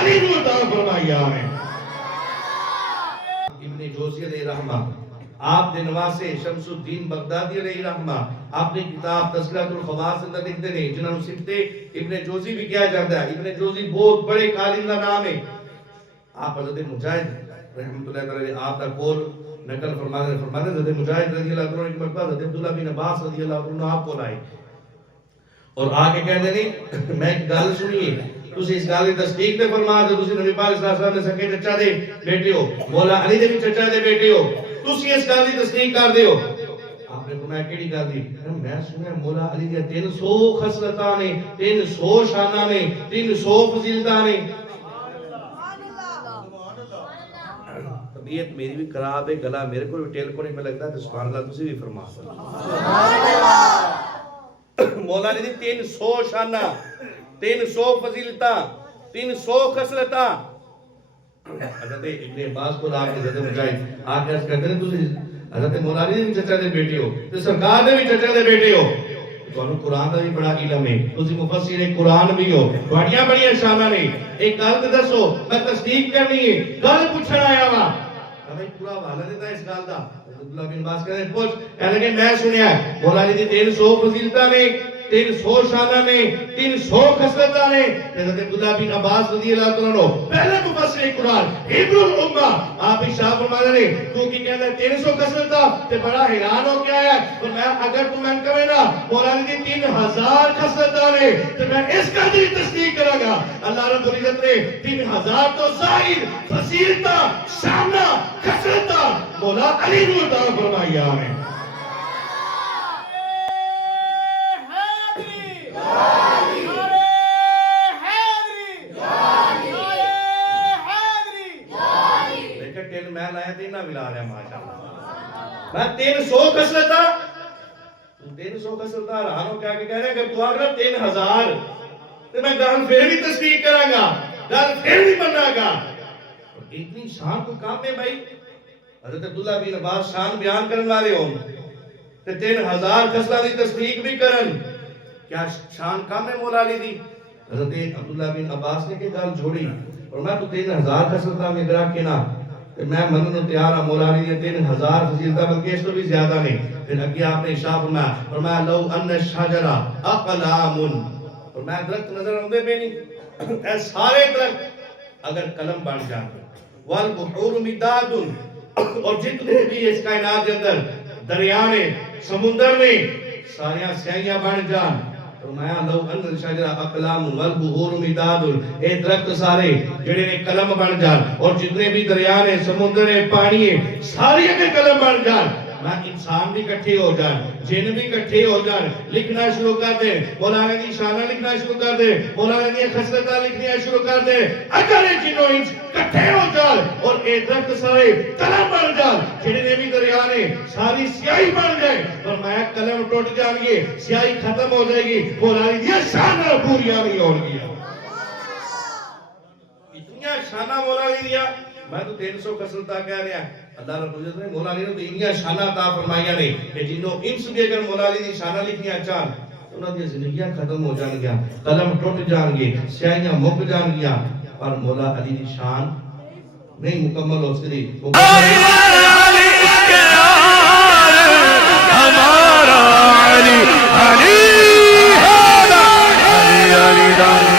علی نو عطا فرمائی آمین۔ ابن جوزی علیہ رحمہ آپ دے نواسے شمس الدین بغدادی علیہ رحمہ اپنی کتاب تذکرۃ الخواص اندر لکھتے ہیں جنہوں نے سکتے ابن جوزی بھی کیا جاتا ہے۔ ابن جوزی بہت بڑے قالین کا نام ہے۔ آپ حضرت مجاہد رحمۃ اللہ علیہ آپ کا قول نقل فرمانے حضرت مجاہد رضی اللہ عنہ ایک مرتبہ حضرت عبداللہ بن عباس رضی اللہ عنہ آپ کو لائے اور آگے کہتے نہیں میں ایک گل سنیے تسی اس گل کی تصدیق تے فرما دے تسی نبی پاک صلی اللہ علیہ وسلم نے سکے چچا دے بیٹے ہو مولا علی دے بھی چچا دے بیٹے ہو تسی اس گل کی تصدیق کر دیو۔ آپ نے فرمایا کیڑی گل دی؟ میں سنیا مولا علی دے 300 خصلتاں نے 300 شاناں نے 300 فضیلتاں نے۔ طبیعت میری بھی خراب ہے گلا میرے کو بھی ٹیل کو نہیں میں لگتا ہے سبحان اللہ تسی بھی فرما سبحان اللہ۔ مولا علی دی 300 شانہ 300 فضیلتاں 300 خصلتاں۔ حضرت ابن عباس کو لا کے حضرت مجاہد آگے عرض کرتے ہیں تسی حضرت مولا علی بھی چچا دے بیٹے ہو تے سرکار دے بھی چچا دے بیٹے ہو تانوں قرآن دا بھی بڑا علم ہے تسی مفسر قرآن بھی ہو بڑیاں بڑیاں شاناں نے ایک گل تے دسو میں تصدیق کرنی ہے گل پوچھنا آیا وا میں پورا حوالہ دیتا اس گل دا عبداللہ بن عباس کہتے ہیں پوچھ کہنے کہ میں سنیا مولا علی دی 300 فضیلتاں نے 300 شانہ نے 300 خصلتاں نے حضرت عبداللہ بن عباس رضی اللہ عنہ پہلے مفسر قرآن ابن الامہ آپ ارشاد فرماتے ہیں تو کی کہتا ہے 300 خصلتاں تے بڑا حیران ہو گیا ہے اور میں اگر تو میں کہے نا مولا علی دی 3000 خصلتاں نے تے میں اس کا بھی تصدیق کراں گا۔ اللہ رب العزت نے 3000 تو زائد فضیلتاں شانہ خصلتاں مولا علی نو عطا فرمائی آمین۔ میں لایا تینا ملا رہا ماشاءاللہ میں 300 خصلتاں 300 خصلتاں رہانوں کیا کہ کہہ رہے ہیں اگر تو آگرہ 3000 تو میں گل پھر بھی تصدیق کراں گا گل پھر بھی مننا گا۔ اتنی شان کو کام میں بھائی حضرت عبداللہ بن عباس شان بیان کرنے والے ہوں تو 3000 خصلتاں دی تصدیق بھی کرن کیا شان کام ہے مولا علی دی؟ حضرت عبداللہ بن عباس نے کہ گل جوڑی اور میں تو 3000 خصلتاں میں گرا کے نا میں منن تیار ہوں مولا علی نے 3000 فضیلتاں بلکہ اس تو بھی زیادہ نہیں۔ پھر اگے آپ نے ارشاد فرمایا لو ان الشجر اقلام اور میں درخت نظر آندے پہ نہیں اے سارے درخت اگر قلم بن جان والبحور مداد اور جتنے بھی اس کائنات کے اندر دریا نے سمندر میں ساریاں سیاہیاں بن جان فرمایا لو ان الشجر اقلام والبحور مداد اے درخت سارے جڑے نے قلم بن جان اور جتنے بھی دریا نے سمندر نے پانی ہے ساری اگر قلم بن جان میں انسان بھی کٹھے ہو جان جن بھی کٹھے ہو جان لکھنا شروع کر دے مولانا کی شانہ لکھنا شروع کر دے مولانا کی خصلتاں لکھنا شروع کر دے اگر یہ جنوں انس کٹھے ہو جان اور اے درخت سارے قلم بن جان جڑے بھی دریا نے ساری سیاہی بن جائے اور میں قلم ٹوٹ جان گے سیاہی ختم ہو جائے گی مولانا کی شانہ پوریا نہیں ہو گیا اتنی شانہ مولانا دیا میں تو 300 خصلتاں کہہ رہا ہیں اللہ رب العزت نے مولا علی نے اتنی شانہ عطا فرمائیاں نے کہ جنوں انس بھی اگر مولا علی دی شانہ لکھنیاں چاہن انہاں دی زندگیاں ختم ہو جان گیا قلم ٹوٹ جان گے سیاہیاں مک جان گیا پر مولا علی دی شان نہیں مکمل ہو سکتی ہمارا علی علی علی علی